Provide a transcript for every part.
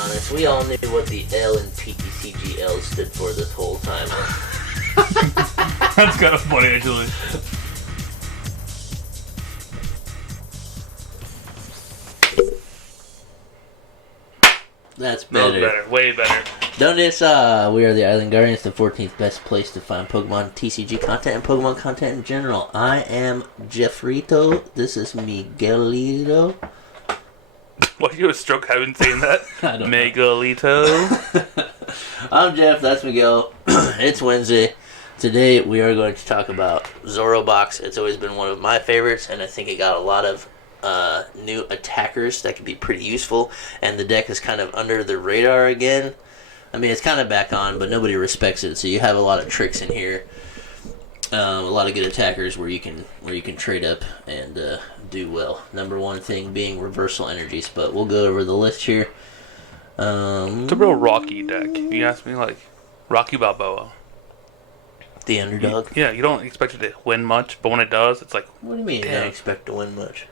honest, we all knew what the L in PTCGL stood for this whole time. That's kind of funny, actually. That's better. No, better. Way better. Donde está? We are the Island Guardians, the 14th best place to find Pokemon TCG content and Pokemon content in general. I am Jeffrito. This is Miguelito. Why you have a stroke having saying that? I don't Miguelito. I'm Jeff, that's Miguel. It's Wednesday. Today we are going to talk about ZOROBOX. It's always been one of my favorites, and I think it got a lot of new attackers that could be pretty useful, and the deck is kind of under the radar again. I mean, it's kind of back on, but nobody respects it, so you have a lot of tricks in here. A lot of good attackers where you can trade up and do well. Number one thing being reversal energies, but we'll go over the list here. It's a real Rocky deck. You ask me, like, Rocky Balboa. The underdog? Yeah, you don't expect it to win much, but when it does, it's like... What do you mean damn. you don't expect to win much?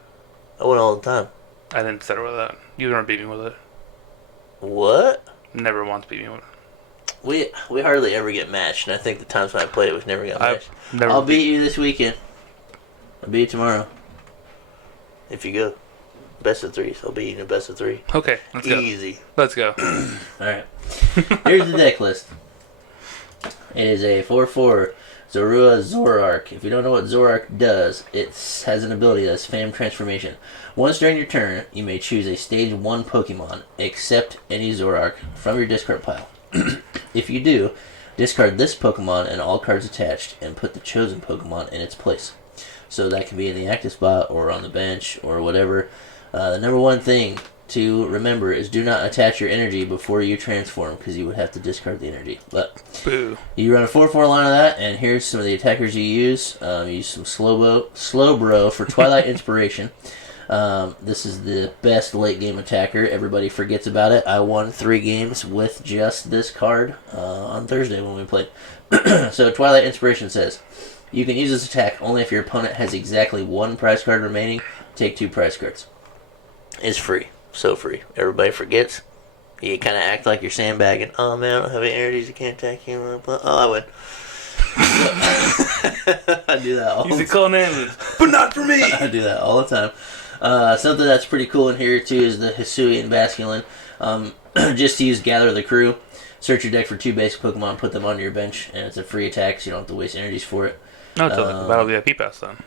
I win all the time. I didn't settle with that. You never beat me with it. What? Never once beat me with it. We hardly ever get matched, and I think the times when I played it, we've never got matched. I'll beat you this weekend. I'll beat you tomorrow. If you go. Best of threes. I'll beat you in a best of three. Okay, let's go. Easy. Let's go. Alright. Here's the deck list. It is a 4/4 Zorua Zoroark. If you don't know what Zoroark does, it has an ability that's Phantom Transformation. Once during your turn, you may choose a Stage 1 Pokemon, except any Zoroark, from your discard pile. If you do, discard this Pokemon and all cards attached, and put the chosen Pokemon in its place. So that can be in the active spot, or on the bench, or whatever. The number one thing to remember is do not attach your energy before you transform, because you would have to discard the energy. But Boo. you run a 4/4 line of that, and here's some of the attackers you use. You use some Slowbro for Twilight Inspiration. This is the best late game attacker. Everybody forgets about it. I won 3 games with just this card on Thursday when we played. So Twilight Inspiration says, you can use this attack only if your opponent has exactly 1 prize card remaining. Take 2 prize cards. It's free. So free. Everybody forgets. You kind of act like you're sandbagging. Oh man, I don't have any energies. I can't attack you. Oh, I win. I do that all the time. Use a call names, but not for me. I do that all the time. Something that's pretty cool in here too is the Hisuian Basculin. Just to use Gather the Crew. Search your deck for 2 basic Pokemon, put them on your bench, and it's a free attack, so you don't have to waste energies for it. No, it's a Battle VIP pass then.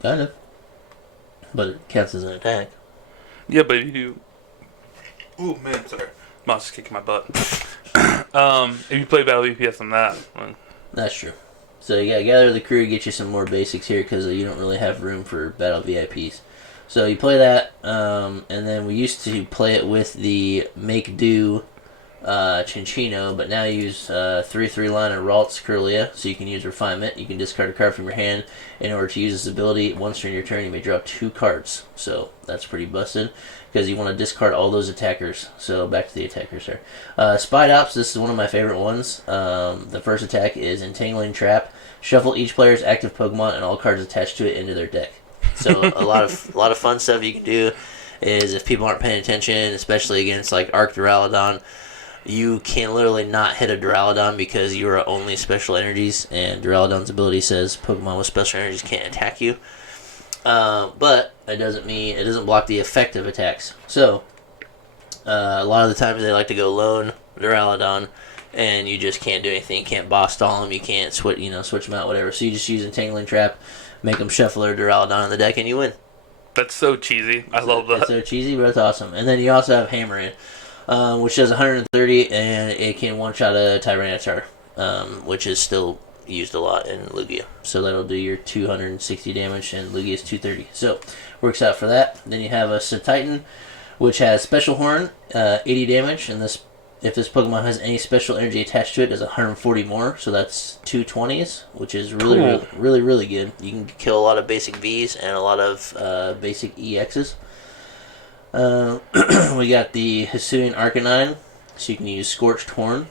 Kind of. But it counts as an attack. Yeah, but if you do... Ooh, man, sorry. Mouse is kicking my butt. If you play Battle VPS on that... Well... That's true. So you gotta Gather the Crew, get you some more basics here, because you don't really have room for Battle VIPs. So you play that, and then we used to play it with the Make Do Chinchino, but now you use 3/3 line of Ralts Kirlia, so you can use Refinement. You can discard a card from your hand in order to use this ability. Once during your turn, you may draw 2 cards. So that's pretty busted, because you want to discard all those attackers. So back to the attackers here. Spidops, this is one of my favorite ones. The first attack is Entangling Trap. Shuffle each player's active Pokemon and all cards attached to it into their deck. So a lot of fun stuff you can do is, if people aren't paying attention, especially against like Arc Duraludon, you can literally not hit a Duraludon because you are only special energies, and Duraludon's ability says Pokemon with special energies can't attack you. But it doesn't block the effective attacks. So a lot of the times they like to go lone Duraludon, and you just can't do anything. You can't boss stall them. You can't switch them out, whatever. So you just use Entangling Trap, make them shuffle their Duraludon in the deck, and you win. That's so cheesy. I love that. It's so cheesy, but it's awesome. And then you also have Hammer In, which does 130, and it can one-shot a Tyranitar, which is still used a lot in Lugia. So that'll do your 260 damage, and Lugia's 230. So, works out for that. Then you have a Cetitan, which has Special Horn, 80 damage, and if this Pokemon has any special energy attached to it, it does 140 more, so that's 220s, which is really good. You can kill a lot of basic Vs and a lot of basic EXs. We got the Hisuian Arcanine, so you can use Scorched Horn,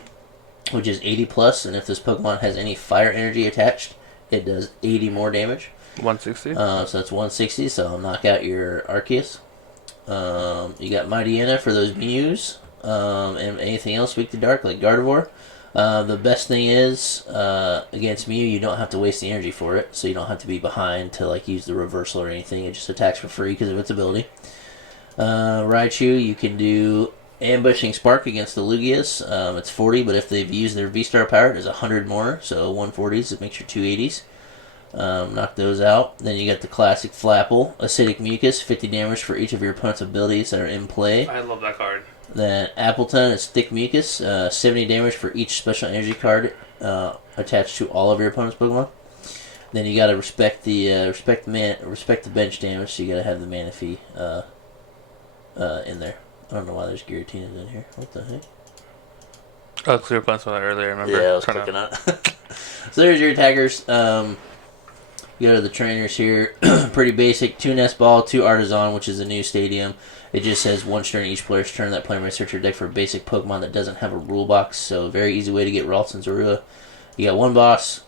which is 80 plus, and if this Pokemon has any fire energy attached, it does 80 more damage. 160? So that's 160, so I'll knock out your Arceus. You got Mightyena for those Mews, and anything else weak to dark, like Gardevoir. The best thing is, against Mew, you don't have to waste the energy for it, so you don't have to be behind to like use the reversal or anything. It just attacks for free because of its ability. Raichu, you can do Ambushing Spark against the Lugias. It's 40, but if they've used their V-Star power, it's 100 more, so 140s, it makes your 280s. Knock those out. Then you got the classic Flapple, Acidic Mucus, 50 damage for each of your opponent's abilities that are in play. I love that card. Then Appletun is Thick Mucus, 70 damage for each special energy card attached to all of your opponent's Pokemon. Then you gotta respect the bench damage, so you gotta have the Manaphy in there. I don't know why there's Giratinas in here. What the heck? Oh, clear plans on that earlier. Remember? Yeah, I was clicking on it. So there's your attackers. You go to the trainers here. Pretty basic. 2 Nest Ball, 2 Artazon, which is a new stadium. It just says once during each player's turn that player may search your deck for a basic Pokemon that doesn't have a rule box. So a very easy way to get Ralts and Zorua. You got 1 Boss,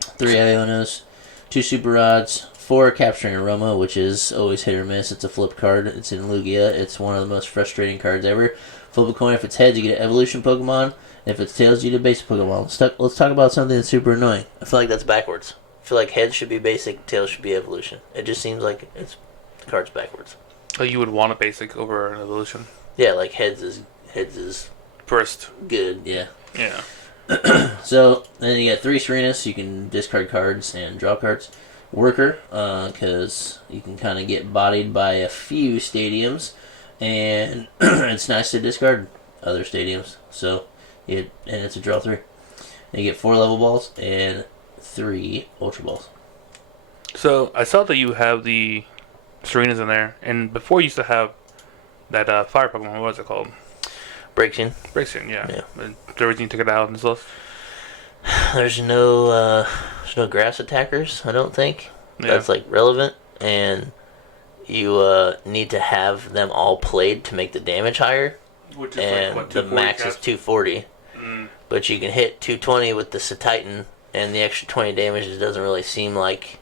3 Ionos, 2 Super Rods, 4 Capturing Aroma, which is always hit or miss. It's a flip card. It's in Lugia. It's one of the most frustrating cards ever. Flip a coin. If it's heads, you get an evolution Pokemon. If it's tails, you get a basic Pokemon. Let's talk about something that's super annoying. I feel like that's backwards. I feel like heads should be basic, tails should be evolution. It just seems like the card's backwards. Oh, you would want a basic over an evolution? Yeah, like heads is first. Good, yeah. Yeah. So, then you got 3 Serenas, so you can discard cards and draw cards. Worker, because you can kind of get bodied by a few stadiums, and it's nice to discard other stadiums. So, and it's a draw 3. And you get 4 level balls and 3 ultra balls. So I saw that you have the Serenas in there, and before you used to have that fire Pokemon. What was it called? Braixen. Braixen, yeah. And everything took it out and stuff. There's no grass attackers, I don't think. Yeah. That's like relevant, and you need to have them all played to make the damage higher. Which is and like, what, the max is 240. But you can hit 220 with the Cetitan, and the extra 20 damage doesn't really seem like...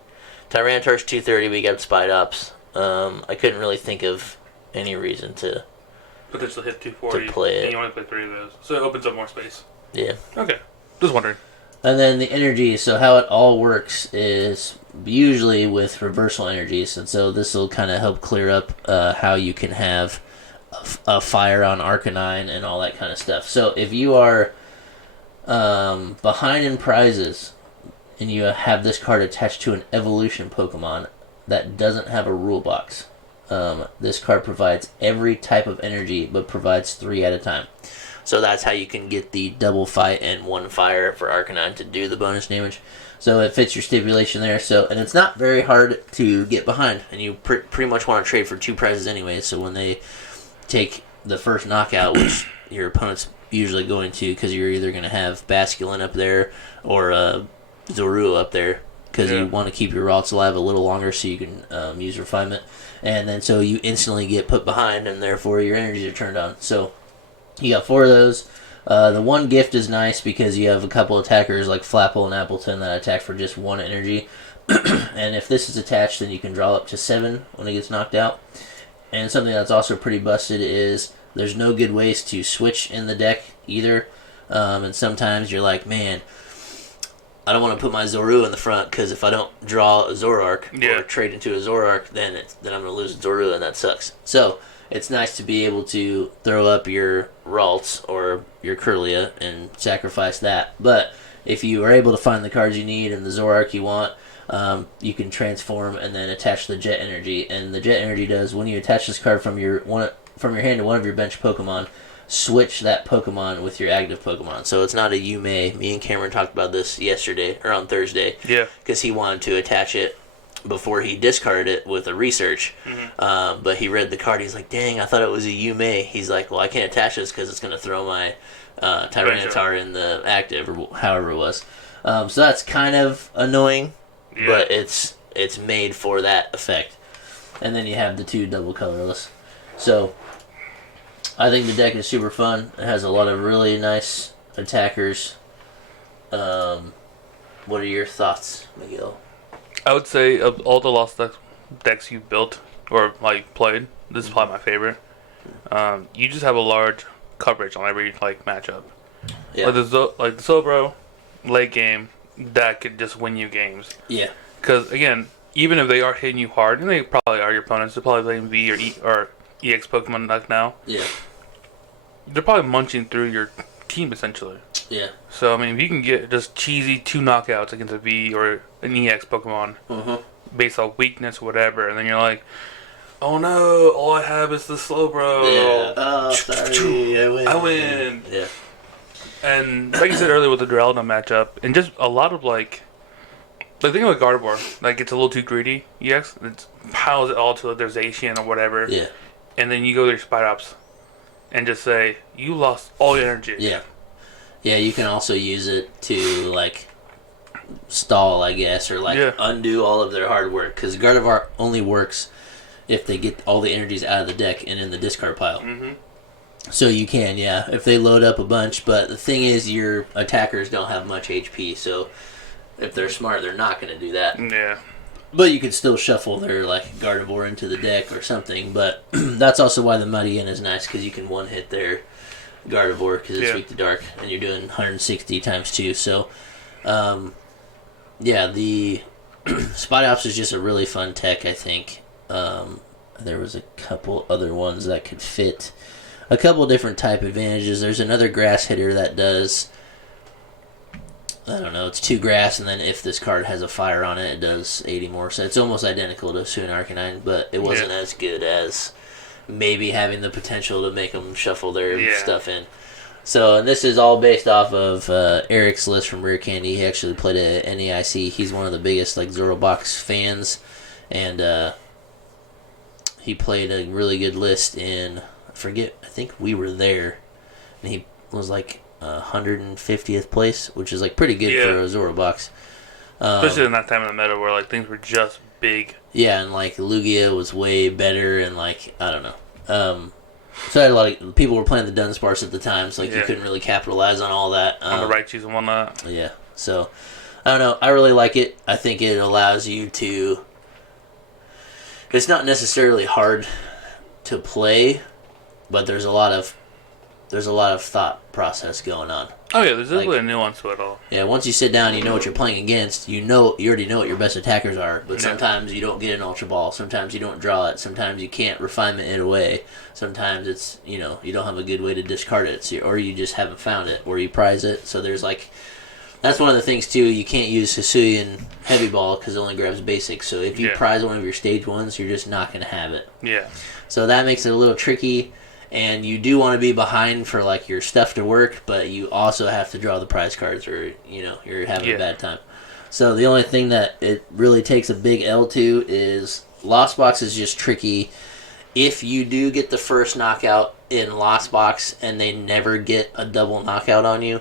Tyranitar's 230, but you got Spidops. I couldn't really think of any reason to... Potentially hit 240, to play it. and you want to play 3 of those. So it opens up more space. Yeah. Okay. Just wondering. And then the energy, so how it all works is usually with reversal energies, and so this will kind of help clear up how you can have a fire on Arcanine and all that kind of stuff. So if you are behind in prizes and you have this card attached to an evolution Pokemon that doesn't have a rule box, this card provides every type of energy but provides 3 at a time. So that's how you can get the double fight and 1 fire for Arcanine to do the bonus damage. So it fits your stipulation there. So, and it's not very hard to get behind, and you pretty much want to trade for 2 prizes anyway. So when they take the first knockout, which your opponent's usually going to, because you're either going to have Basculin up there or Zorua up there, because you want to keep your Ralts alive a little longer so you can use Refinement. And then so you instantly get put behind, and therefore your energies are turned on. So you got 4 of those. The 1 gift is nice because you have a couple attackers like Flapple and Appletun that attack for just 1 energy. And if this is attached, then you can draw up to 7 when it gets knocked out. And something that's also pretty busted is there's no good ways to switch in the deck either. And sometimes you're like, man, I don't want to put my Zorua in the front because if I don't draw a Zoroark or trade into a Zoroark, then I'm going to lose Zorua, and that sucks. So it's nice to be able to throw up your Ralts or your Kirlia and sacrifice that. But if you are able to find the cards you need and the Zoroark you want, you can transform and then attach the Jet Energy. And the Jet Energy does, when you attach this card from your hand to one of your bench Pokemon, switch that Pokemon with your active Pokemon. So it's not a Yume. Me and Cameron talked about this yesterday, or on Thursday. Yeah. Because he wanted to attach it before he discarded it with a research. But he read the card. He's like, dang, I thought it was a Yume. He's like, well, I can't attach this because it's going to throw my Tyranitar in the active, or however it was. So that's kind of annoying, but it's made for that effect. And then you have the 2 double colorless. So I think the deck is super fun. It has a lot of really nice attackers. What are your thoughts, Miguel? I would say of all the Lost decks you've built or like played, this is probably my favorite. You just have a large coverage on every like matchup. Yeah. Like the Slowbro late game that could just win you games. Yeah. Because again, even if they are hitting you hard, and they probably are your opponents, they're probably playing V or EX Pokemon like now. Yeah. They're probably munching through your team essentially. Yeah. So I mean, if you can get just cheesy 2 knockouts against a V or an EX Pokemon based on weakness or whatever, and then you're like, oh no, all I have is the Slowbro. Yeah. Oh, sorry, I win. Yeah. And like you said earlier with the Duraludon matchup, and just a lot of like the thing with Gardevoir, like it's a little too greedy. EX, it piles it all to their Zacian or whatever. Yeah. And then you go to your Spidops and just say you lost all your energy. Yeah. Yeah, you can also use it to like stall, I guess, or like undo all of their hard work, because Gardevoir only works if they get all the energies out of the deck and in the discard pile. So you can, if they load up a bunch, but the thing is your attackers don't have much HP, so if they're smart, they're not going to do that. Yeah. But you could still shuffle their like Gardevoir into the deck or something, but that's also why the Mightyena is nice, because you can one-hit their Gardevoir because it's weak to dark, and you're doing 160 times 2, so the Spidops is just a really fun tech, I think. There was a couple other ones that could fit a couple different type advantages. There's another grass hitter that does, I don't know, it's 2 grass, and then if this card has a fire on it, it does 80 more. So it's almost identical to Hisuian Arcanine, but it wasn't as good as maybe having the potential to make them shuffle their stuff in. So, and this is all based off of Eric's list from Rare Candy. He actually played at NEIC. He's one of the biggest like ZOROBOX fans, and he played a really good list in, I think we were there, and he was like 150th place, which is like pretty good for a ZOROBOX. Especially in that time of the meta where like things were just big. Yeah, and like Lugia was way better, and like I don't know. So I had a lot of people were playing the Dunsparce at the time, so like you couldn't really capitalize on all that. On the Raichus and whatnot. Yeah, so I don't know. I really like it. I think it allows you to. It's not necessarily hard to play, but there's a lot of thought process going on. Oh yeah, there's definitely a nuance to it all. Yeah, once you sit down, you know what you're playing against. You already know what your best attackers are. But sometimes you don't get an Ultra Ball. Sometimes you don't draw it. Sometimes you can't refinement it away. Sometimes it's you don't have a good way to discard it, or you just haven't found it, or you prize it. So there's like, that's one of the things too. You can't use Hisuian Heavy Ball because it only grabs basics. So if you prize one of your stage 1s, you're just not going to have it. Yeah. So that makes it a little tricky. And you do want to be behind for like your stuff to work, but you also have to draw the prize cards, or you're having a bad time. So the only thing that it really takes a big L to is Lost Box is just tricky. If you do get the first knockout in Lost Box and they never get a double knockout on you,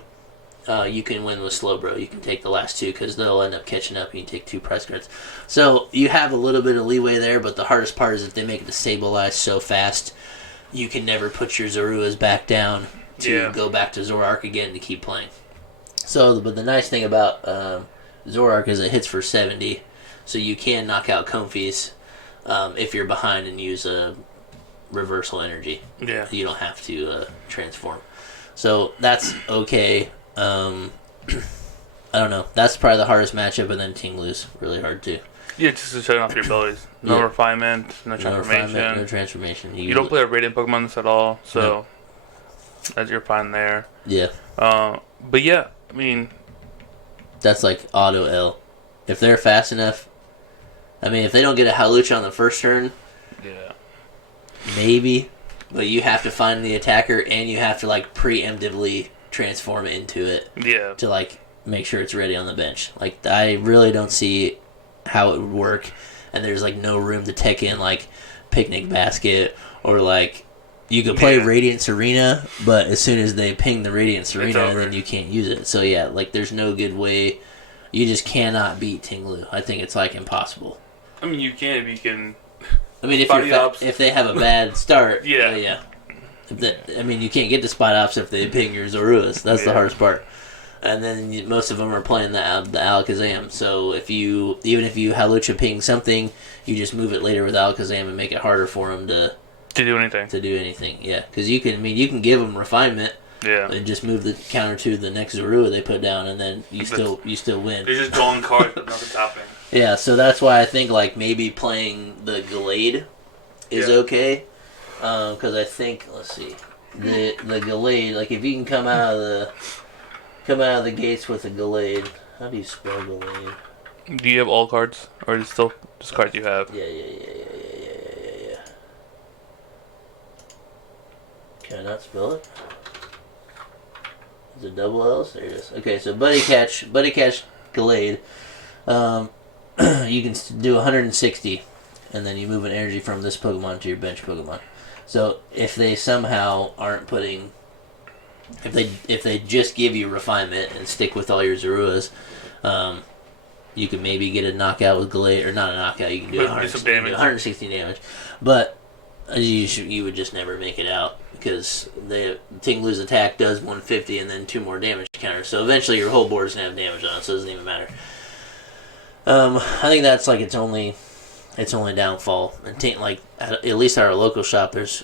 you can win with Slowbro. You can take the last 2 because they'll end up catching up and you take 2 prize cards. So you have a little bit of leeway there, but the hardest part is if they make it destabilize so fast, you can never put your Zoruas back down to go back to Zoroark again to keep playing. So, but the nice thing about Zoroark is it hits for 70, so you can knock out Comfeys if you're behind and use a reversal energy. Yeah. You don't have to transform. So that's okay. I don't know. That's probably the hardest matchup, and then Tinglu's really hard too. Yeah, just showing off your abilities. No refinement, no transformation. No transformation. You don't play a Radiant Pokemon at all, so that's you're fine there. Yeah. But yeah, I mean, that's like auto L. If they're fast enough, I mean, if they don't get a Hawlucha on the first turn, maybe, but you have to find the attacker and you have to like preemptively transform into it. Yeah. To like make sure it's ready on the bench. Like I really don't see how it would work, and there's like no room to tech in like Picnic Basket, or like you could play Radiant Serena, but as soon as they ping the Radiant Serena, then you can't use it. So yeah, like there's no good way. You just cannot beat Tinglu. I think it's like impossible. I mean, you can if you can. I mean, if they have a bad start, yeah. I mean, you can't get the spot ops if they ping your Zoruas. That's the hardest part. And then most of them are playing the Alakazam. So even if you Hawlucha ping something, you just move it later with Alakazam and make it harder for them to To do anything. To do anything, yeah. Because you can give them refinement. Yeah. And just move the counter to the next Zorua they put down, and then you still win. They're just drawing cards with nothing topping. Yeah, so that's why I think like maybe playing the Gallade is okay. Because I think, let's see, the Gallade, like if you can come out of the gates with a Gallade. How do you spell Gallade? Do you have all cards, or is it still just cards you have? Yeah. Can I not spell it? Is it double L's? There it is. Okay, so Buddy Catch Gallade. You can do 160, and then you move an energy from this Pokemon to your bench Pokemon. So if they somehow aren't putting, if they just give you refinement and stick with all your Zoruas, you could maybe get a knockout with Gallade, or not a knockout. You can do 160 damage, but you would just never make it out. Because the Tinglu's attack does 150 and then 2 more damage counters. So eventually your whole board's going to have damage on it, so it doesn't even matter. I think that's like its only downfall. And like at least at our local shop, there's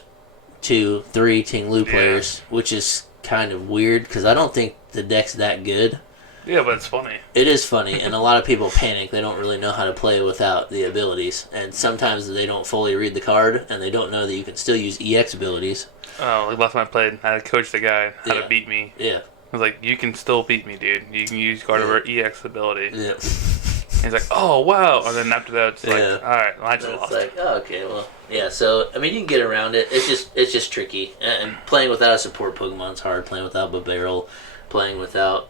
2-3 Tinglu players, which is kind of weird because I don't think the deck's that good. Yeah, but it's funny. It is funny, and a lot of people panic. They don't really know how to play without the abilities. And sometimes they don't fully read the card, and they don't know that you can still use EX abilities. Oh, like last time I played, I had to coach the guy how to beat me. Yeah. I was like, you can still beat me, dude. You can use Gardevoir EX ability. Yeah. He's like, oh, wow. And then after that, it's like, all right, I just lost. It's like, oh, okay, well, yeah. So, I mean, you can get around it. It's just tricky. And playing without a support Pokemon's hard. Playing without Barrel, playing without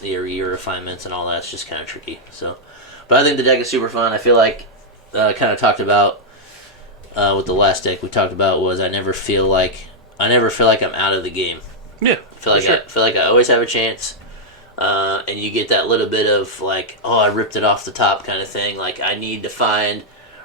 your refinements and all that's just kind of tricky. So, but I think the deck is super fun. I feel like kind of talked about with the last deck we talked about was I never feel like I'm out of the game. Yeah, I feel like I always have a chance. And you get that little bit of like, oh, I ripped it off the top kind of thing. Like I need to find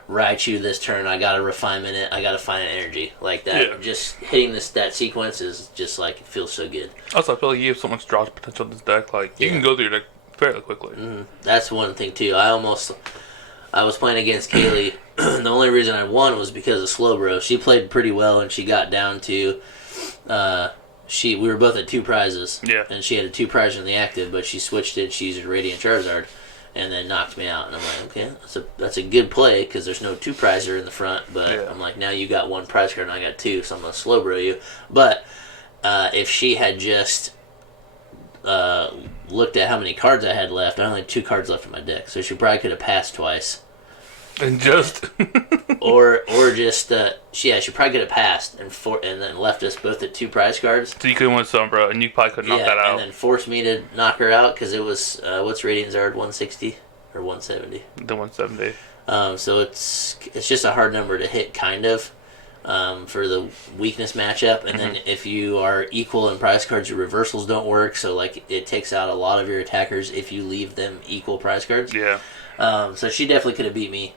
Raichu this turn. I gotta refinement it. I gotta find an energy like that. Yeah. Just hitting that sequence is just like it feels so good. Also, I feel like you have so much draw potential in this deck. Like you can go through your deck fairly quickly. That's one thing too. I was playing against Kaylee. The only reason I won was because of Slowbro. She played pretty well, and she got down to. We were both at 2 prizes. Yeah. And she had a 2 prize in the active, but she switched it. She used Radiant Charizard, and then knocked me out. And I'm like, okay, that's a good play because there's no 2 prizer in the front. But I'm like, now you got 1 prize card and I got 2, so I'm gonna Slowbro you. But if she had just looked at how many cards I had left, I only had 2 cards left in my deck, so she probably could have passed twice. And just or just she probably could have passed and then left us both at 2 prize cards. So you could have won Sombra, and you probably could knock that out. And then forced me to knock her out because it was what's Radiant Zard 160 or 170. The 170. So it's just a hard number to hit, kind of, for the weakness matchup. And then if you are equal in prize cards, your reversals don't work. So like it takes out a lot of your attackers if you leave them equal prize cards. Yeah. So she definitely could have beat me,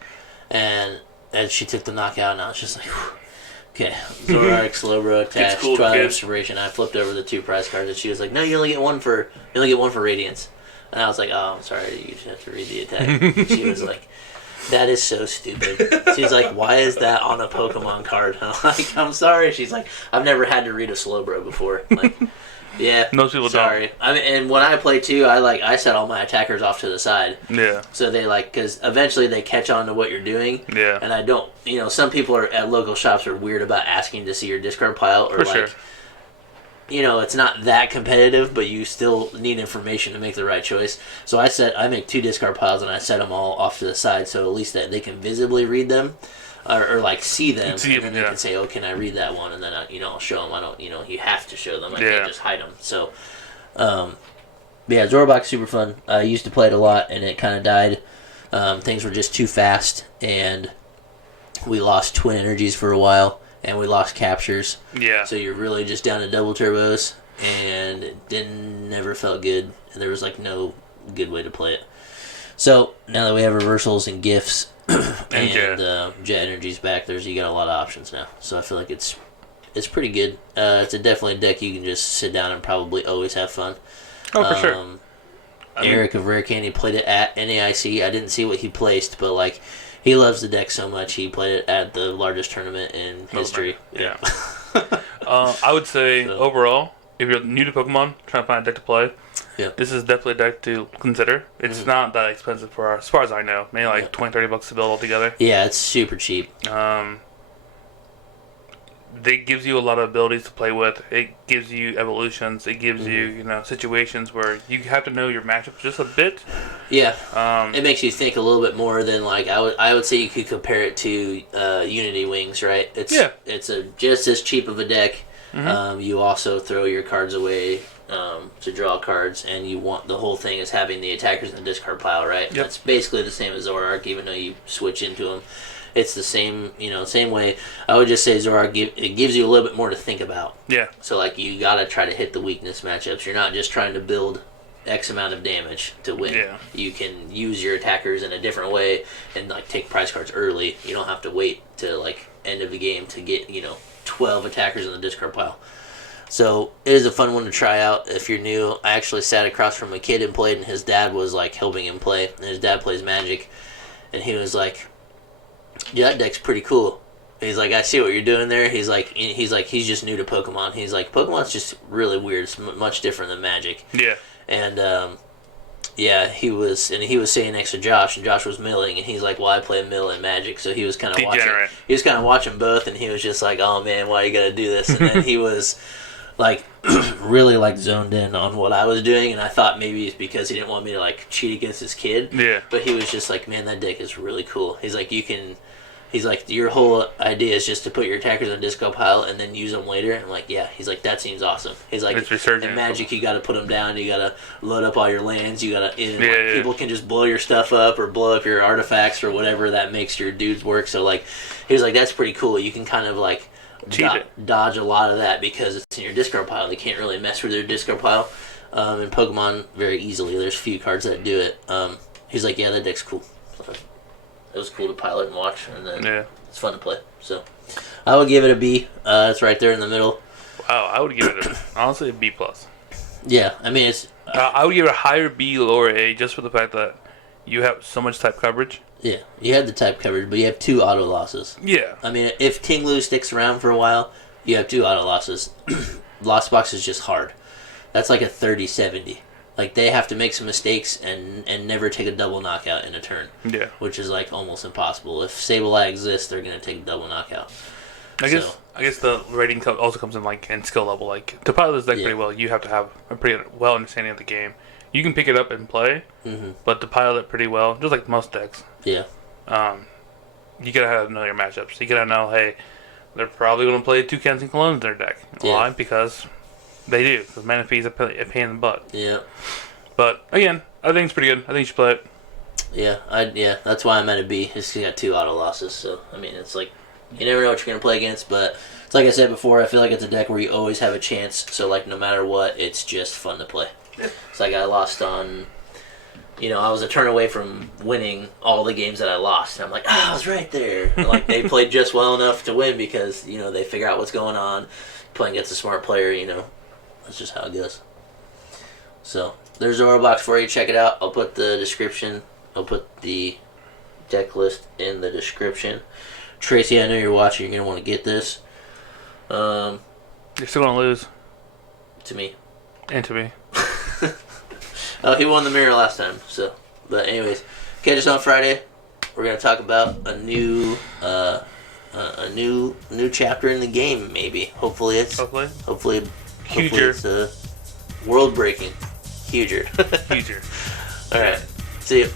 and she took the knockout, and I was just like, whew. Okay, Zoroark, Slowbro attached, Twilight Restoration. I flipped over the 2 prize cards, and she was like, no, you only get one for Radiance. And I was like, oh, I'm sorry, you just have to read the attack. And she was like, that is so stupid. She's like, why is that on a Pokemon card? I'm like, I'm sorry. She's like, I've never had to read a Slowbro before. Like, yeah, most people sorry. don't. I mean, and when I play too, I set all my attackers off to the side. Yeah. So they because eventually they catch on to what you're doing. Yeah. And I don't, some people at local shops are weird about asking to see your discard pile or sure. It's not that competitive, but you still need information to make the right choice. So I make 2 discard piles and I set them all off to the side so at least that they can visibly read them. Or see them, and then they can say, "Oh, can I read that one?" And then I'll show them. I don't, you have to show them. I can't just hide them. So, Zorobox super fun. I used to play it a lot, and it kind of died. Things were just too fast, and we lost twin energies for a while, and we lost captures. Yeah. So you're really just down to double turbos, and it never felt good, and there was no good way to play it. So now that we have reversals and gifts. And Jet Energy's back. You got a lot of options now, so I feel like it's pretty good. It's definitely a deck you can just sit down and probably always have fun. Oh, for sure. Eric of Rare Candy played it at NAIC. I didn't see what he placed, but He loves the deck so much. He played it at the largest tournament in history. Yeah. I would say overall, if you're new to Pokemon, trying to find a deck to play, this is definitely a deck to consider. It's not that expensive as far as I know. Maybe like $20-$30 to build altogether. Yeah, it's super cheap. It gives you a lot of abilities to play with. It gives you evolutions. It gives you, situations where you have to know your matchups just a bit. Yeah. It makes you think a little bit more than, like, I would say you could compare it to Unity Wings, right? It's just as cheap of a deck. You also throw your cards away to draw cards, and you want the whole thing is having the attackers in the discard pile, right? That's basically the same as Zoroark, even though you switch into them. It's the same, same way. I would just say Zoroark, it gives you a little bit more to think about. Yeah. So, like, you gotta try to hit the weakness matchups. You're not just trying to build X amount of damage to win. Yeah. You can use your attackers in a different way and, like, take prize cards early. You don't have to wait to, like, end of the game to get, 12 attackers in the discard pile. So it is a fun one to try out if you're new. I actually sat across from a kid and played, and his dad was, like, helping him play. And his dad plays Magic, and he was like, yeah, that deck's pretty cool. He's like, I see what you're doing there. He's he's just new to Pokemon. He's like, Pokemon's just really weird. It's much different than Magic. Yeah. And he was sitting next to Josh, and Josh was milling, and he's like, well, I play mill and Magic, so he was kind of watching both, and he was just like, oh man, why you gotta do this? And then he was like really like zoned in on what I was doing, and I thought maybe it's because he didn't want me to like cheat against his kid. Yeah. But he was just like, man, that deck is really cool. He's like, your whole idea is just to put your attackers in a discard pile and then use them later. And I'm like, yeah. He's like, that seems awesome. He's like, in Magic, you got to put them down. You got to load up all your lands. You got to, people can just blow your stuff up or blow up your artifacts or whatever that makes your dudes work. So like, he was like, that's pretty cool. You can kind of like dodge a lot of that because it's in your discard pile. They can't really mess with their discard pile. In Pokemon, very easily. There's a few cards that do it. He's like, yeah, that deck's cool. So, it was cool to pilot and watch, and then it's fun to play. So I would give it a B. It's right there in the middle. Wow, I would give it honestly a B+. Yeah, I mean it's. I would give it a higher B, lower A, just for the fact that you have so much type coverage. Yeah, you have the type coverage, but you have 2 auto losses. Yeah. I mean, if King Lou sticks around for a while, you have 2 auto losses. Lost Box is just hard. That's like a 30-70. Like, they have to make some mistakes and never take a double knockout in a turn. Yeah. Which is, like, almost impossible. If Sableye exists, they're going to take a double knockout. I guess the rating also comes in, like, in skill level. Like, to pilot this deck pretty well, you have to have a pretty well understanding of the game. You can pick it up and play, but to pilot it pretty well, just like most decks. Yeah. You got to know your matchups. You got to know, hey, they're probably going to play 2 Kensington Colones in their deck. Why? Because they do. Because Manaphy is a pain in the butt. Yeah. But, again, I think it's pretty good. I think you should play it. Yeah, that's why I'm at a B. It's got 2 auto losses. So, I mean, it's like, you never know what you're going to play against. But, it's like I said before, I feel like it's a deck where you always have a chance. So, like, no matter what, it's just fun to play. Yeah. It's like I lost on, I was a turn away from winning all the games that I lost. And I'm like, I was right there. And, like, they played just well enough to win because, they figure out what's going on. Playing against a smart player, that's just how it goes. So, there's ZOROBOX for you. Check it out. I'll put the deck list in the description. Tracy, I know you're watching. You're going to want to get this. You're still going to lose. To me. And to me. He won the mirror last time. So, but anyways, catch us on Friday. We're going to talk about a new chapter in the game, maybe. Hopefully it's world breaking. Huger. Huger. All right. See you.